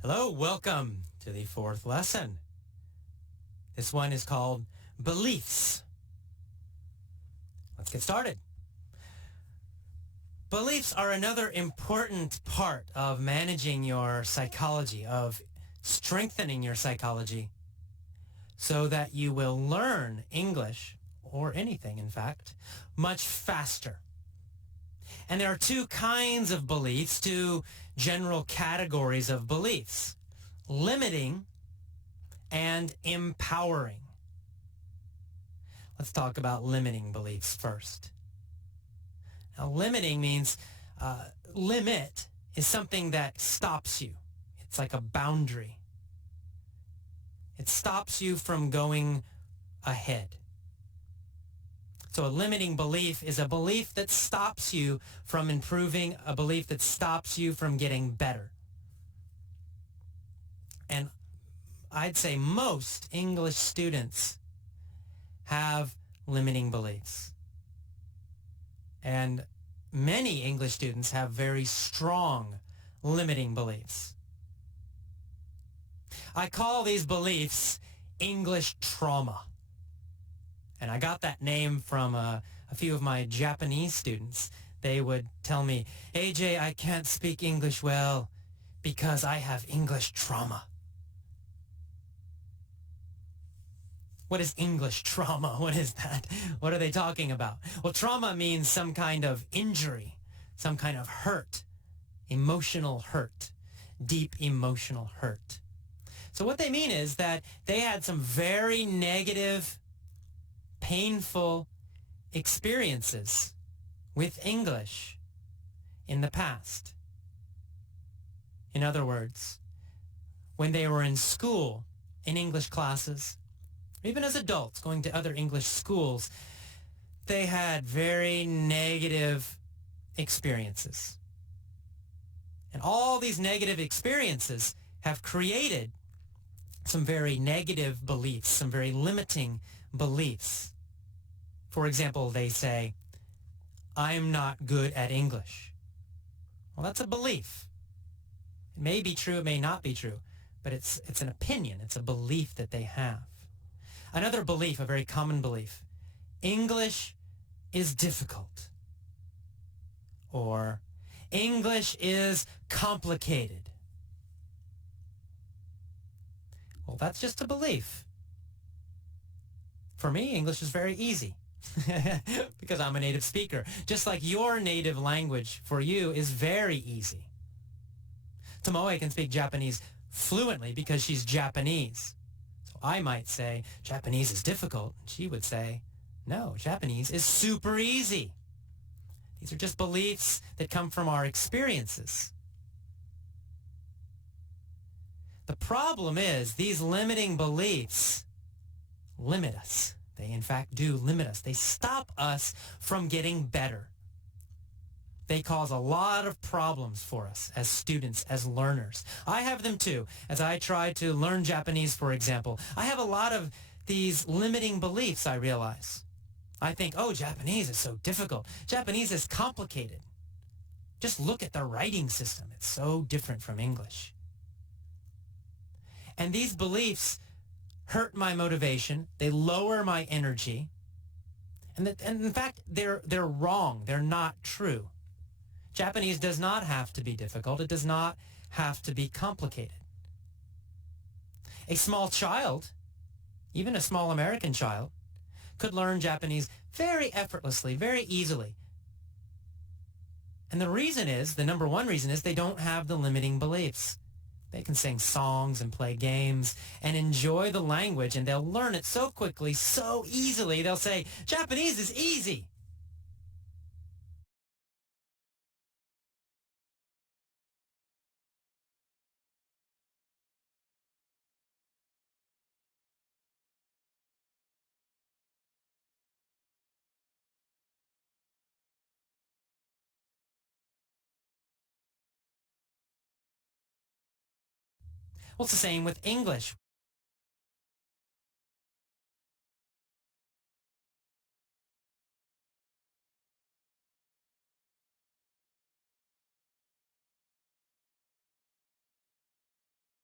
Hello, welcome to the fourth lesson. This one is called Beliefs. Let's get started. Beliefs are another important part of managing your psychology, of strengthening your psychology, so that you will learn English, or anything in fact, much faster. And there are two kinds of beliefs, two general categories of beliefs: limiting and empowering. Let's talk about limiting beliefs first. Now, limiting means limit is something that stops you. It's like a boundary. It stops you from going ahead. So a limiting belief is a belief that stops you from improving, a belief that stops you from getting better. And I'd say most English students have limiting beliefs. And many English students have very strong limiting beliefs. I call these beliefs English trauma. And I got that name from a few of my Japanese students. They would tell me, AJ, I can't speak English well because I have English trauma. What is English trauma? What is that? What are they talking about? Well, trauma means some kind of injury, some kind of hurt, emotional hurt, deep emotional hurt. So what they mean is that they had some very negative, painful experiences with English in the past. In other words, when they were in school, in English classes, or even as adults going to other English schools, they had very negative experiences. And all these negative experiences have created some very negative beliefs, some very limiting beliefs. For example, they say, I'm not good at English. Well, that's a belief. It may be true, it may not be true, but it's an opinion, it's a belief that they have. Another belief, a very common belief: English is difficult. Or English is complicated. Well, that's just a belief. For me, English is very easy because I'm a native speaker. Just like your native language for you is very easy. Tomoe can speak Japanese fluently because she's Japanese. So I might say, Japanese is difficult. She would say, no, Japanese is super easy. These are just beliefs that come from our experiences. The problem is these limiting beliefs limit us. They in fact do limit us. They stop us from getting better. They cause a lot of problems for us as students, as learners. I have them too. As I try to learn Japanese, for example, I have a lot of these limiting beliefs, I realize. I think, oh, Japanese is so difficult. Japanese is complicated. Just look at the writing system. It's so different from English. And these beliefs hurt my motivation. They lower my energy. And in fact, they're wrong. They're not true. Japanese does not have to be difficult. It does not have to be complicated. A small child, even a small American child, could learn Japanese very effortlessly, very easily. And the reason is, the number one reason is, they don't have the limiting beliefs. They can sing songs and play games and enjoy the language, and they'll learn it so quickly, so easily. They'll say, Japanese is easy. Well, it's the same with English.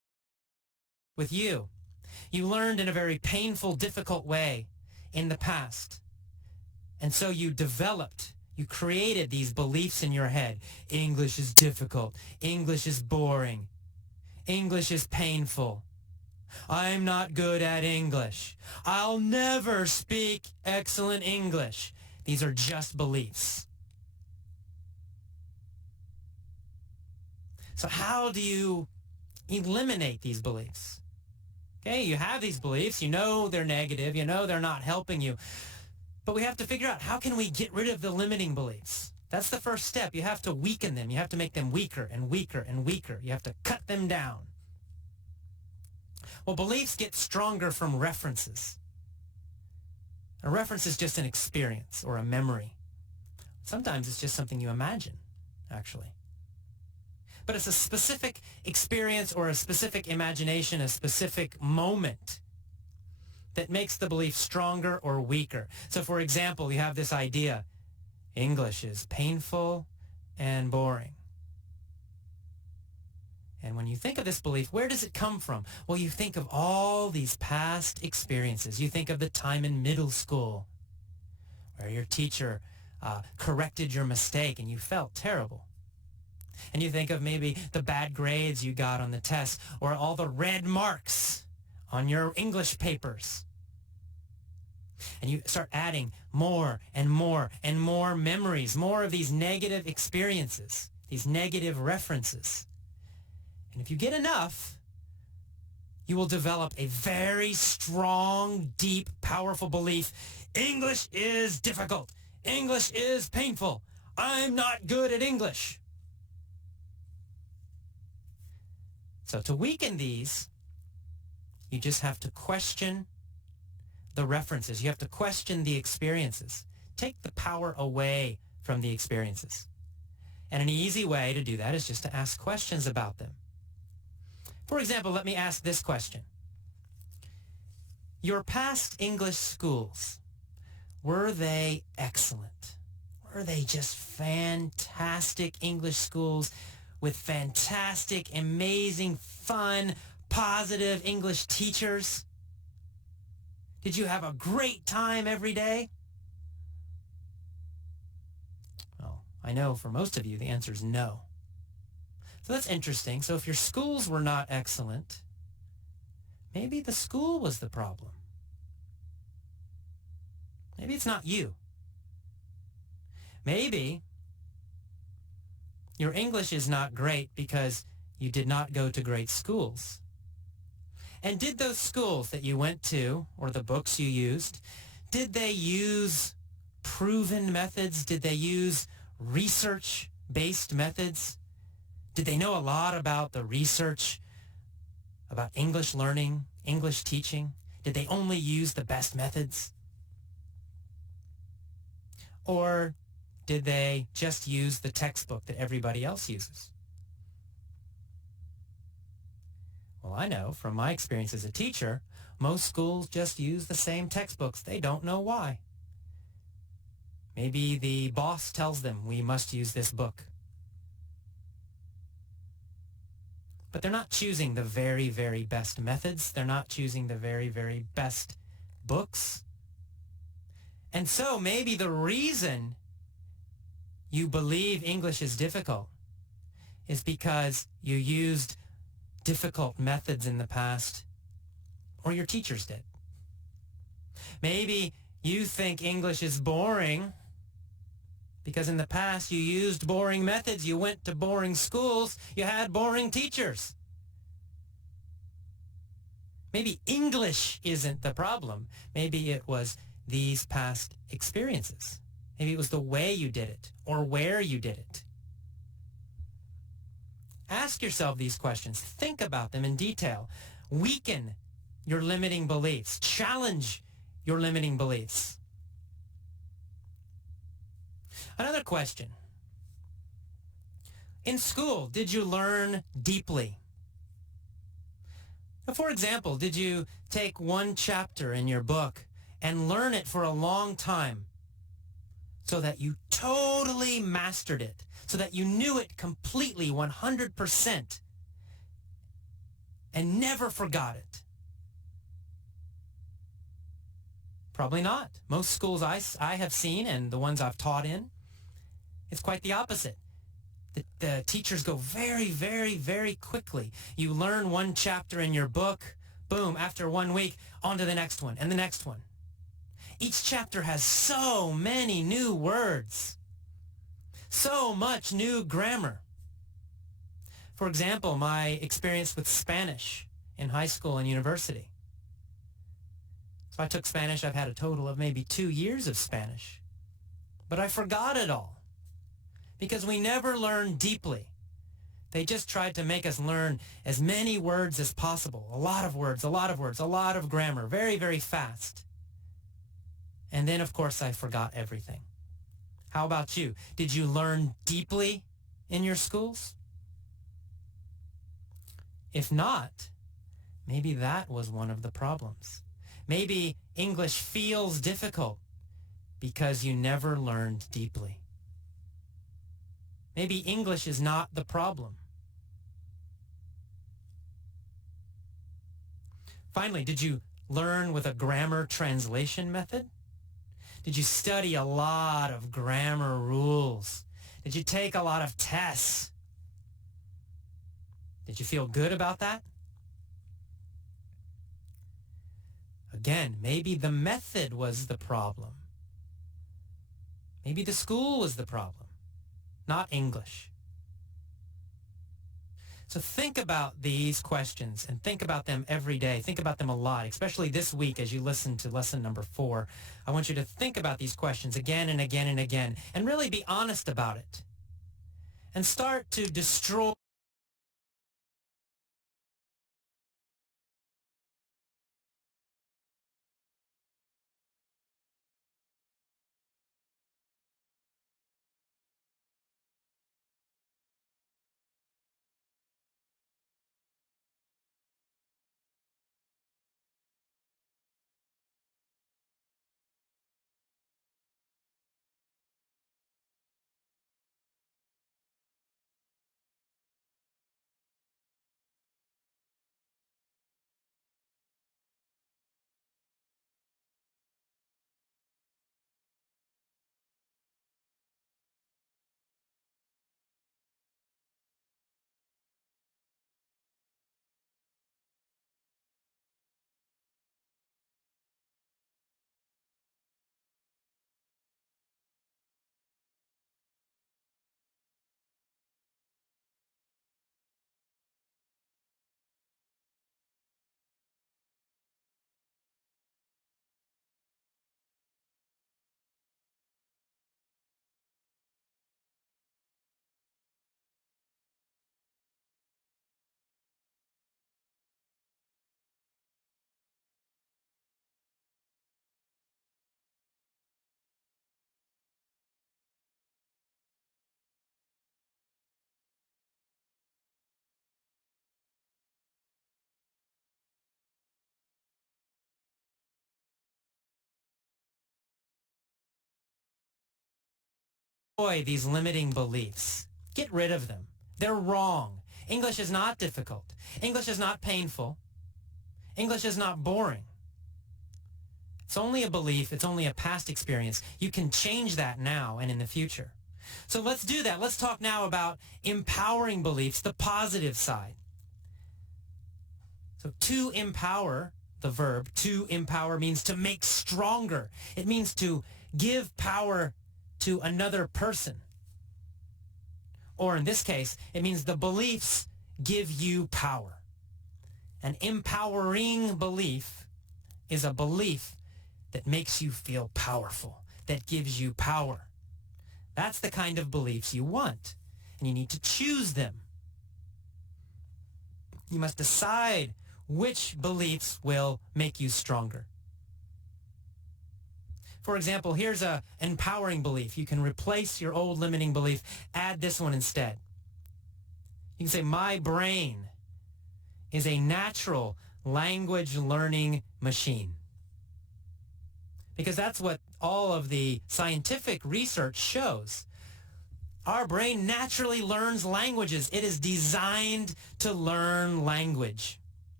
with you. You learned in a very painful, difficult way in the past. And so you created these beliefs in your head. English is difficult. English is boring. English is painful. I'm not good at English. I'll never speak excellent English. These are just beliefs. So how do you eliminate these beliefs? Okay, you have these beliefs. You know they're negative. You know they're not helping you. But we have to figure out, how can we get rid of the limiting beliefs? That's the first step. You have to weaken them. You have to make them weaker and weaker and weaker. You have to cut them down. Well, beliefs get stronger from references. A reference is just an experience or a memory. Sometimes it's just something you imagine, actually. But it's a specific experience or a specific imagination, a specific moment that makes the belief stronger or weaker. So, for example, you have this idea, English is painful and boring. And when you think of this belief, where does it come from? Well, you think of all these past experiences. You think of the time in middle school where your teacher corrected your mistake and you felt terrible. And you think of maybe the bad grades you got on the test, or all the red marks on your English papers. And you start adding more and more and more memories, more of these negative experiences, these negative references. And if you get enough, you will develop a very strong, deep, powerful belief. English is difficult. English is painful. I'm not good at English. So to weaken these, you just have to question the references. You have to question the experiences. Take the power away from the experiences. And an easy way to do that is just to ask questions about them. For example, let me ask this question. Your past English schools, were they excellent? Were they just fantastic English schools with fantastic, amazing, fun, positive English teachers? Did you have a great time every day? Well, I know for most of you the answer is no. So that's interesting. So if your schools were not excellent, maybe the school was the problem. Maybe it's not you. Maybe your English is not great because you did not go to great schools. And did those schools that you went to, or the books you used, did they use proven methods? Did they use research-based methods? Did they know a lot about the research, about English learning, English teaching? Did they only use the best methods? Or did they just use the textbook that everybody else uses? Well, I know from my experience as a teacher, most schools just use the same textbooks. They don't know why. Maybe the boss tells them we must use this book. But they're not choosing the very, very best methods. They're not choosing the very, very best books. And so maybe the reason you believe English is difficult is because you used difficult methods in the past, or your teachers did. Maybe you think English is boring because in the past you used boring methods, you went to boring schools, you had boring teachers. Maybe English isn't the problem. Maybe it was these past experiences. Maybe it was the way you did it or where you did it. Ask yourself these questions. Think about them in detail. Weaken your limiting beliefs. Challenge your limiting beliefs. Another question. In school, did you learn deeply? For example, did you take one chapter in your book and learn it for a long time so that you totally mastered it, so that you knew it completely, 100%? and never forgot it? Probably not. Most schools I have seen and the ones I've taught in, it's quite the opposite. The teachers go very, very, very quickly. You learn one chapter in your book, boom, after 1 week, on to the next one and the next one. Each chapter has so many new words, so much new grammar. For example, my experience with Spanish in high school and university. So I took Spanish. I've had a total of maybe 2 years of Spanish. But I forgot it all because we never learned deeply. They just tried to make us learn as many words as possible. A lot of words, a lot of words, a lot of grammar, very, very fast. And then, of course, I forgot everything. How about you? Did you learn deeply in your schools? If not, maybe that was one of the problems. Maybe English feels difficult because you never learned deeply. Maybe English is not the problem. Finally, did you learn with a grammar translation method? Did you study a lot of grammar rules? Did you take a lot of tests? Did you feel good about that? Again, maybe the method was the problem. Maybe the school was the problem, not English. So think about these questions and think about them every day. Think about them a lot, especially this week as you listen to lesson number 4. I want you to think about these questions again and again and again and really be honest about it and start to destroy these limiting beliefs. Get rid of them. They're wrong. English is not difficult. English is not painful. English is not boring. It's only a belief. It's only a past experience. You can change that now and in the future. So let's do that. Let's talk now about empowering beliefs, the positive side. So to empower, the verb, to empower means to make stronger. It means to give power to another person. Or in this case, it means the beliefs give you power. An empowering belief is a belief that makes you feel powerful, that gives you power. That's the kind of beliefs you want, and you need to choose them. You must decide which beliefs will make you stronger. For example, here's an empowering belief. You can replace your old limiting belief, add this one instead. You can say, my brain is a natural language learning machine. Because that's what all of the scientific research shows. Our brain naturally learns languages. It is designed to learn language.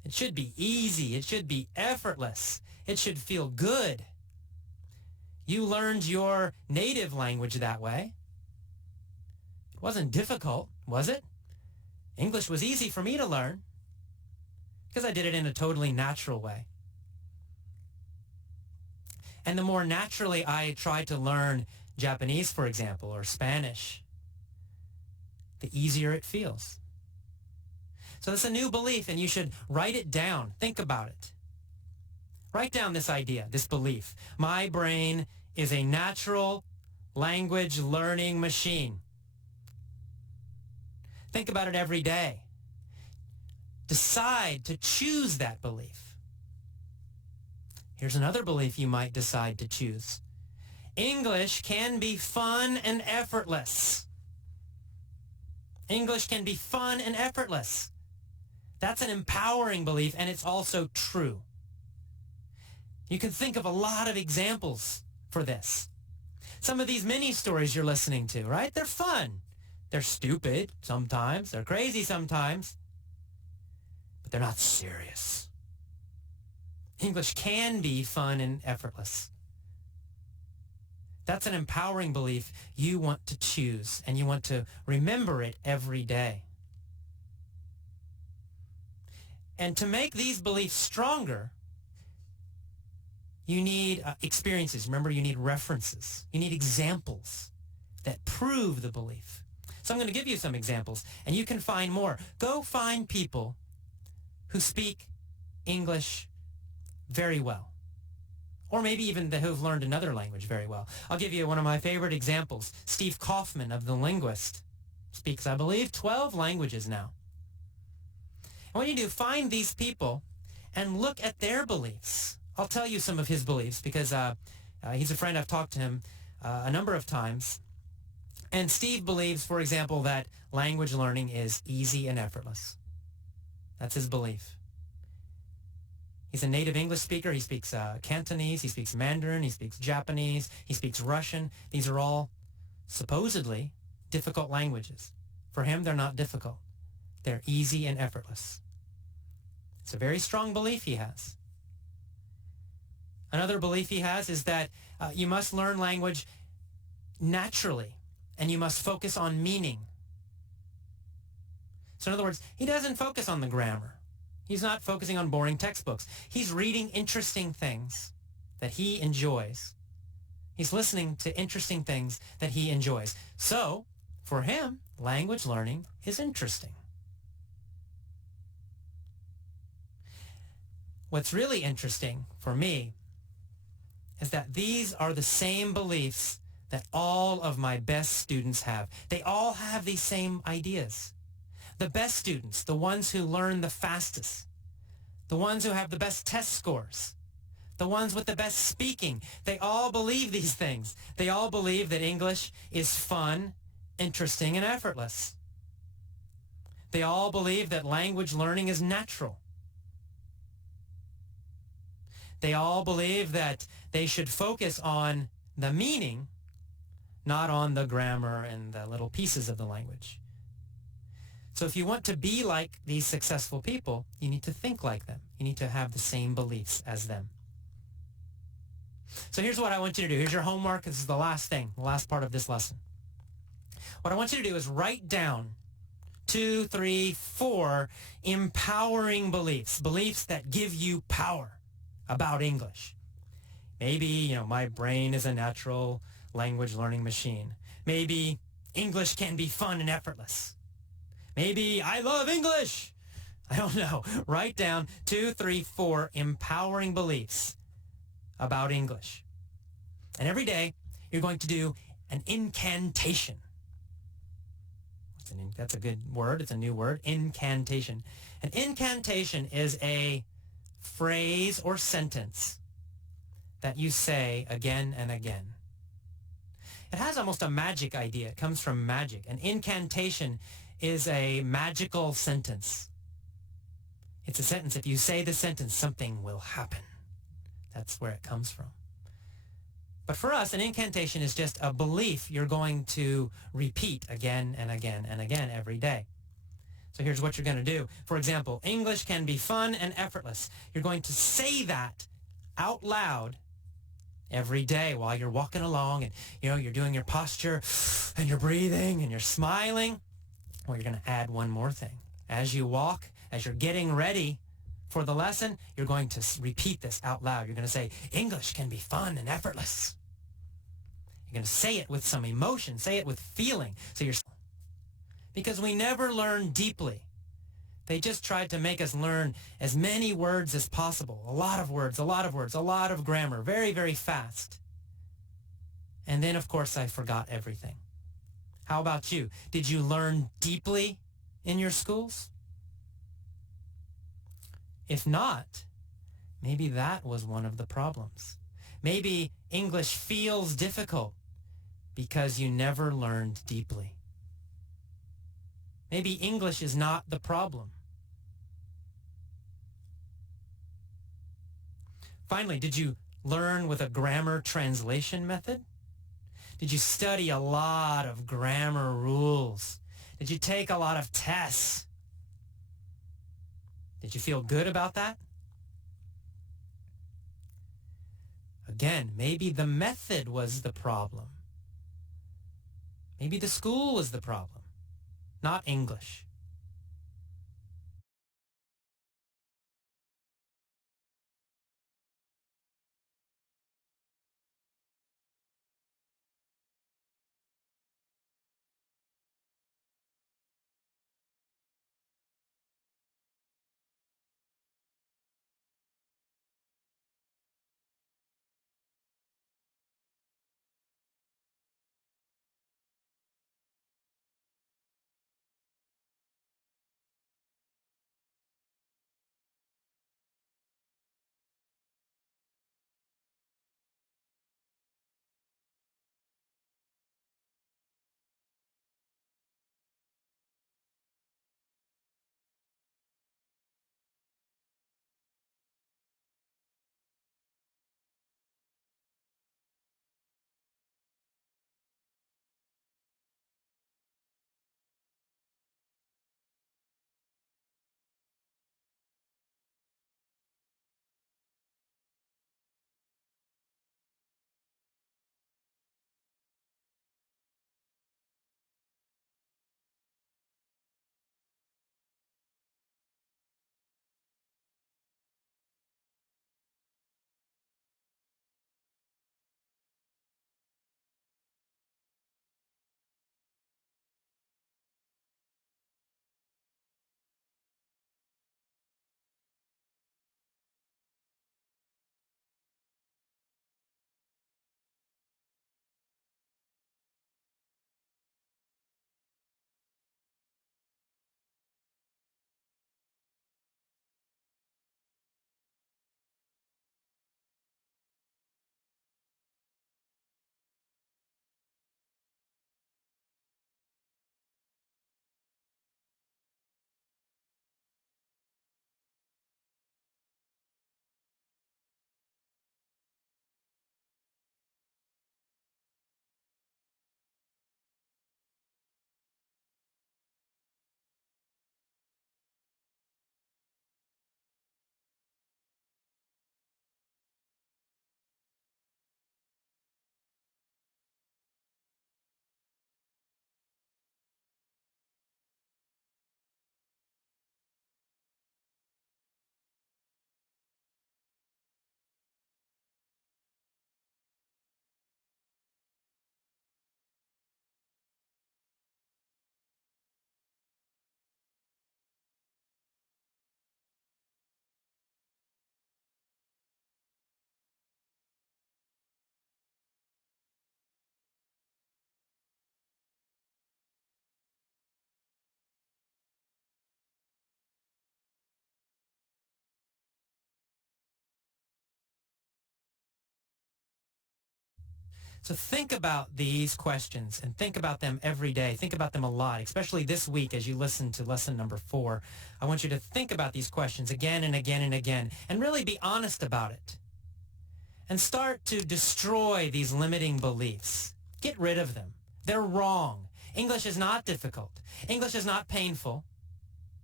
It should be easy. It should be effortless. It should feel good. You learned your native language that way. It wasn't difficult, was it? English was easy for me to learn because I did it in a totally natural way. And the more naturally I tried to learn Japanese, for example, or Spanish, the easier it feels. So it's a new belief, and you should write it down. Think about it. Write down this idea, this belief. My brain is a natural language learning machine. Think about it every day. Decide to choose that belief. Here's another belief you might decide to choose. English can be fun and effortless. English can be fun and effortless. That's an empowering belief, and it's also true. You can think of a lot of examples for this. Some of these mini stories you're listening to, right? They're fun. They're stupid sometimes. They're crazy sometimes. But they're not serious. English can be fun and effortless. That's an empowering belief you want to choose, and you want to remember it every day. And to make these beliefs stronger, you need experiences. Remember, you need references. You need examples that prove the belief. So I'm going to give you some examples, and you can find more. Go find people who speak English very well, or maybe even who've learned another language very well. I'll give you one of my favorite examples. Steve Kaufman of The Linguist speaks, I believe, 12 languages now. And what you do, find these people and look at their beliefs. I'll tell you some of his beliefs because he's a friend. I've talked to him a number of times. And Steve believes, for example, that language learning is easy and effortless. That's his belief. He's a native English speaker. He speaks Cantonese. He speaks Mandarin. He speaks Japanese. He speaks Russian. These are all supposedly difficult languages. For him, they're not difficult. They're easy and effortless. It's a very strong belief he has. Another belief he has is that you must learn language naturally, and you must focus on meaning. So in other words, he doesn't focus on the grammar. He's not focusing on boring textbooks. He's reading interesting things that he enjoys. He's listening to interesting things that he enjoys. So, for him, language learning is interesting. What's really interesting for me is that these are the same beliefs that all of my best students have. They all have these same ideas. The best students, the ones who learn the fastest, the ones who have the best test scores, the ones with the best speaking, they all believe these things. They all believe that English is fun, interesting, and effortless. They all believe that language learning is natural. They all believe that they should focus on the meaning, not on the grammar and the little pieces of the language. So if you want to be like these successful people, you need to think like them. You need to have the same beliefs as them. So here's what I want you to do. Here's your homework. This is the last thing, the last part of this lesson. What I want you to do is write down 2, 3, 4 empowering beliefs, beliefs that give you power about English. Maybe, my brain is a natural language learning machine. Maybe English can be fun and effortless. Maybe I love English. I don't know. Write down 2, 3, 4 empowering beliefs about English. And every day you're going to do an incantation. That's a good word. It's a new word. Incantation. An incantation is a phrase or sentence that you say again and again. It has almost a magic idea. It comes from magic. An incantation is a magical sentence. It's a sentence. If you say the sentence, something will happen. That's where it comes from. But for us, an incantation is just a belief you're going to repeat again and again and again every day. So here's what you're going to do. For example, English can be fun and effortless. You're going to say that out loud every day while you're walking along and, you're doing your posture and you're breathing and you're smiling. Well, you're going to add one more thing. As you walk, as you're getting ready for the lesson, you're going to repeat this out loud. You're going to say, English can be fun and effortless. You're going to say it with some emotion. Say it with feeling. So you're... Because we never learn deeply. They just tried to make us learn as many words as possible. A lot of words, a lot of words, a lot of grammar, very, very fast. And then, of course, I forgot everything. How about you? Did you learn deeply in your schools? If not, maybe that was one of the problems. Maybe English feels difficult because you never learned deeply. Maybe English is not the problem. Finally, did you learn with a grammar translation method? Did you study a lot of grammar rules? Did you take a lot of tests? Did you feel good about that? Again, maybe the method was the problem. Maybe the school was the problem, not English. So think about these questions and think about them every day. Think about them a lot, especially this week as you listen to lesson number 4. I want you to think about these questions again and again and again and really be honest about it. And start to destroy these limiting beliefs. Get rid of them. They're wrong. English is not difficult. English is not painful.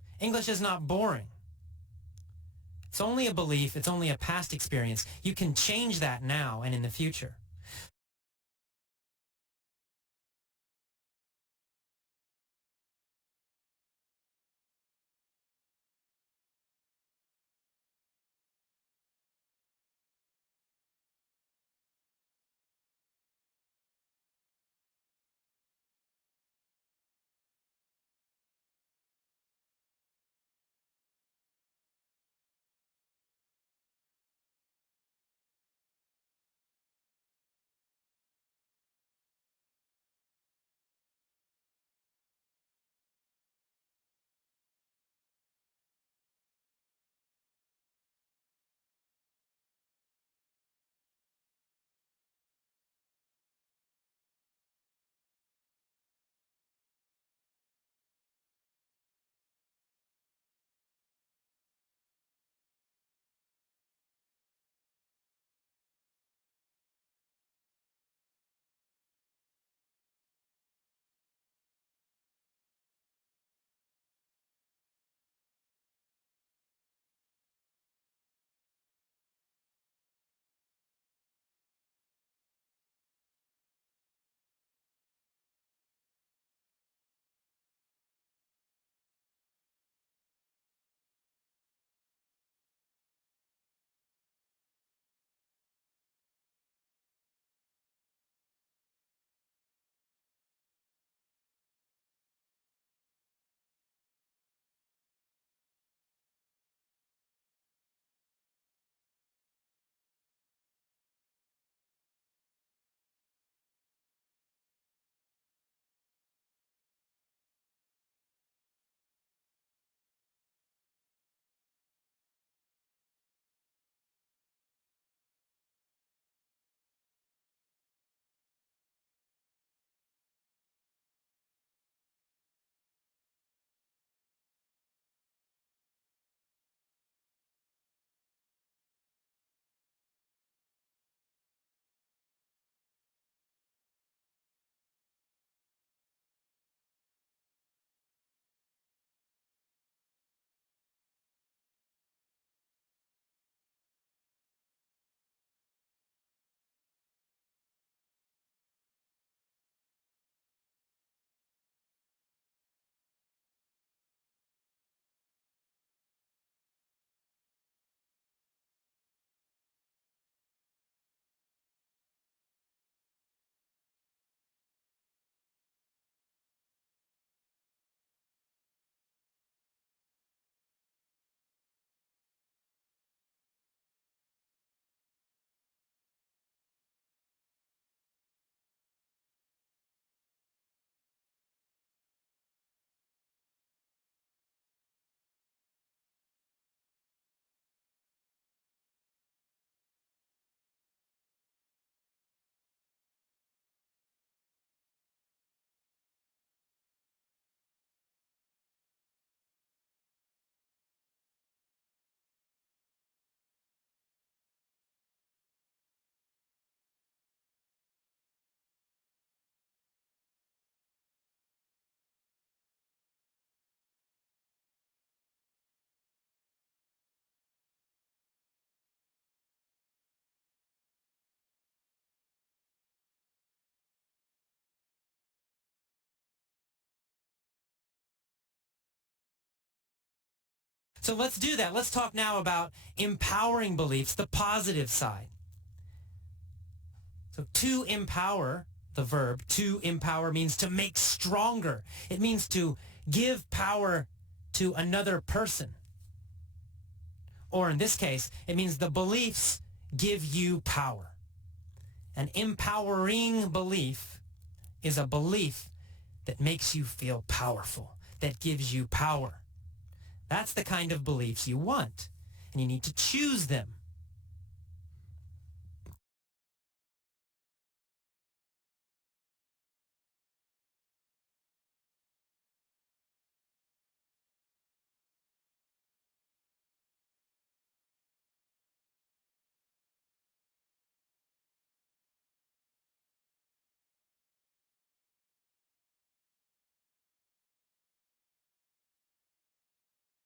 English is not boring. It's only a belief. It's only a past experience. You can change that now and in the future. So let's do that. Let's talk now about empowering beliefs, the positive side. So to empower, the verb, to empower means to make stronger. It means to give power to another person. Or in this case, it means the beliefs give you power. An empowering belief is a belief that makes you feel powerful, that gives you power. That's the kind of beliefs you want, and you need to choose them.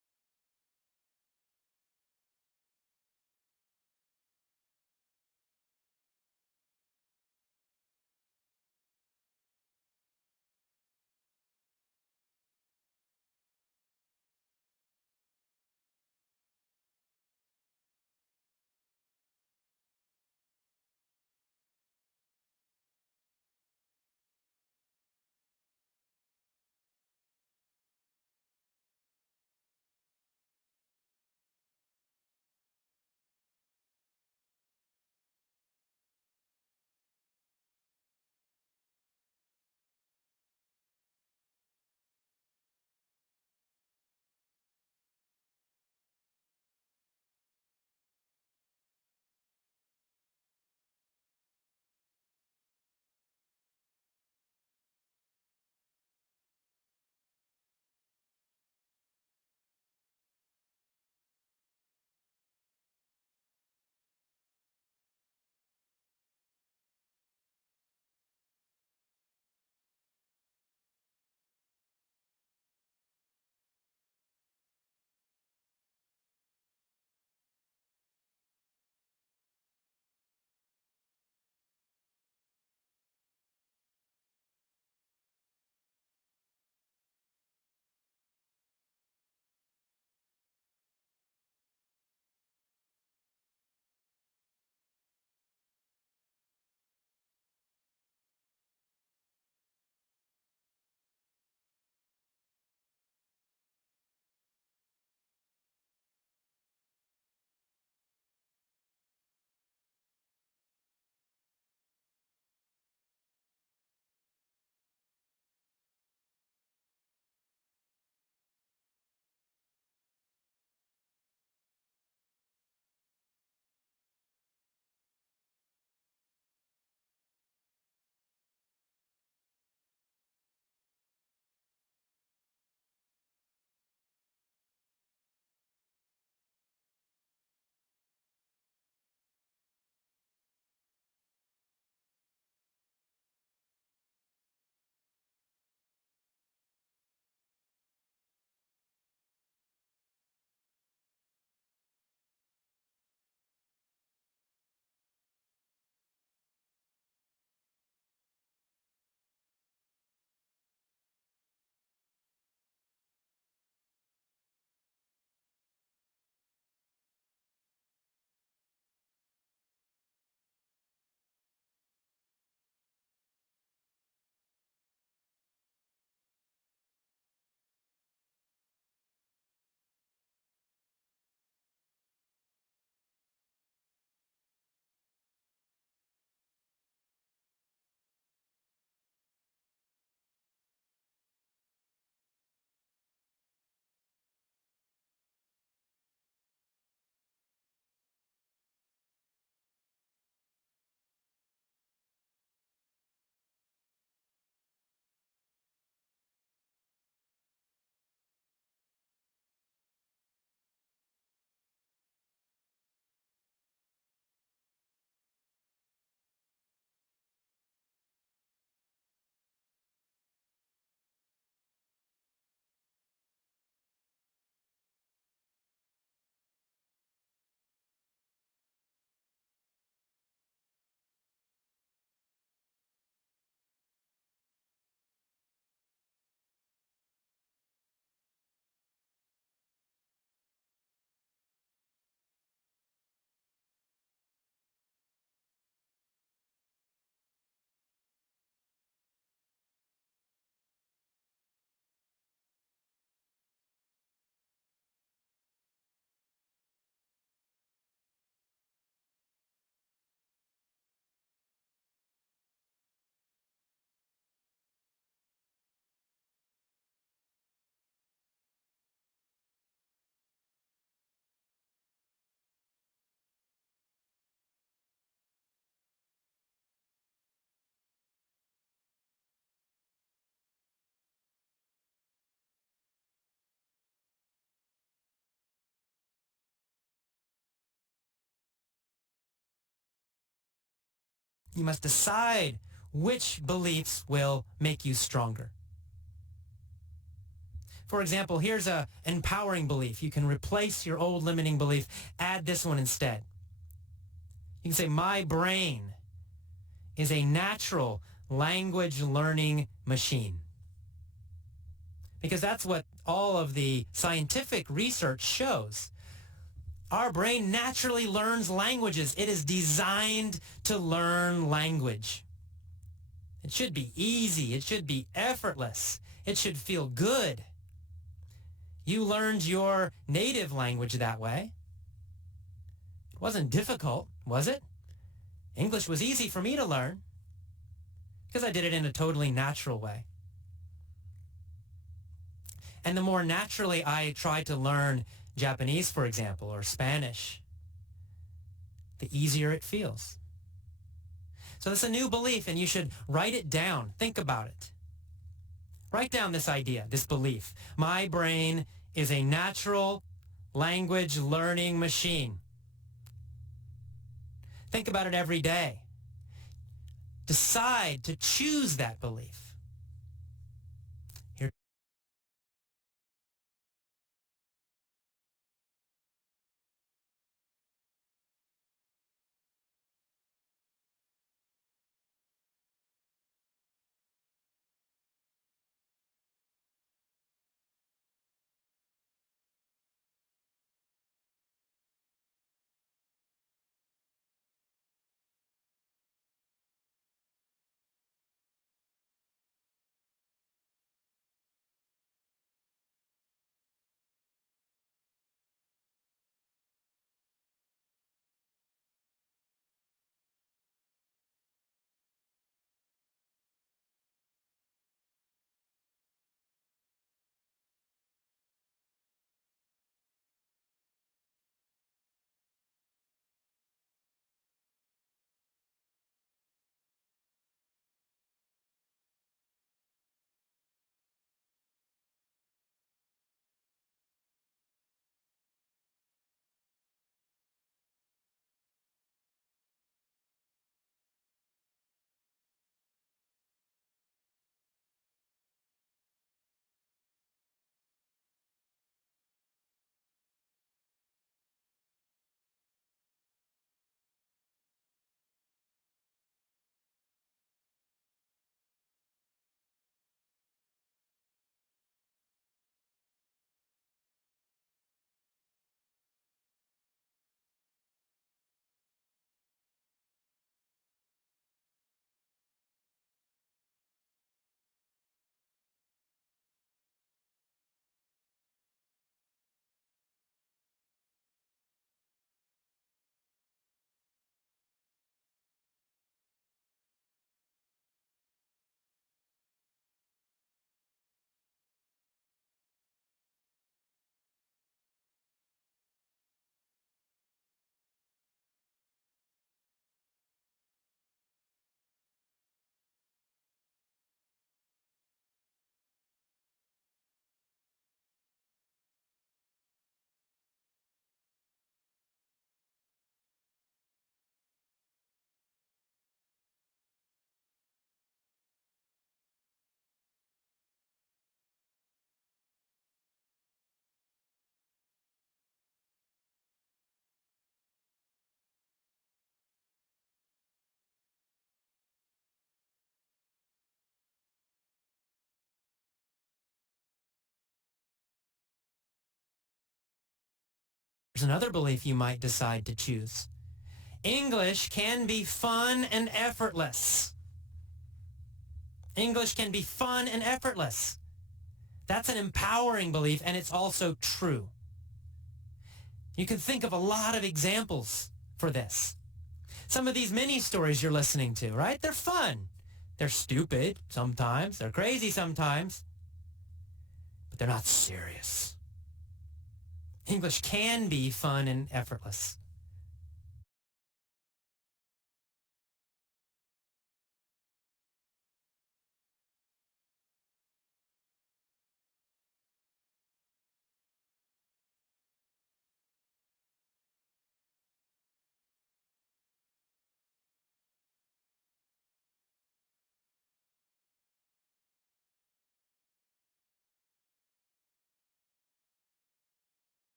You must decide which beliefs will make you stronger. For example, here's an empowering belief. You can replace your old limiting belief, add this one instead. You can say, my brain is a natural language learning machine. Because that's what all of the scientific research shows. Our brain naturally learns languages. It is designed to learn language. It should be easy. It should be effortless. It should feel good. You learned your native language that way. It wasn't difficult, was it? English was easy for me to learn because I did it in a totally natural way. And the more naturally I try to learn Japanese, for example, or Spanish, the easier it feels. So that's a new belief, and you should write it down. Think about it. Write down this idea, this belief. My brain is a natural language learning machine. Think about it every day. Decide to choose that belief. Here. There's another belief you might decide to choose. English can be fun and effortless. English can be fun and effortless. That's an empowering belief, and it's also true. You can think of a lot of examples for this. Some of these mini stories you're listening to, right? They're fun. They're stupid sometimes. They're crazy sometimes. But they're not serious. English can be fun and effortless.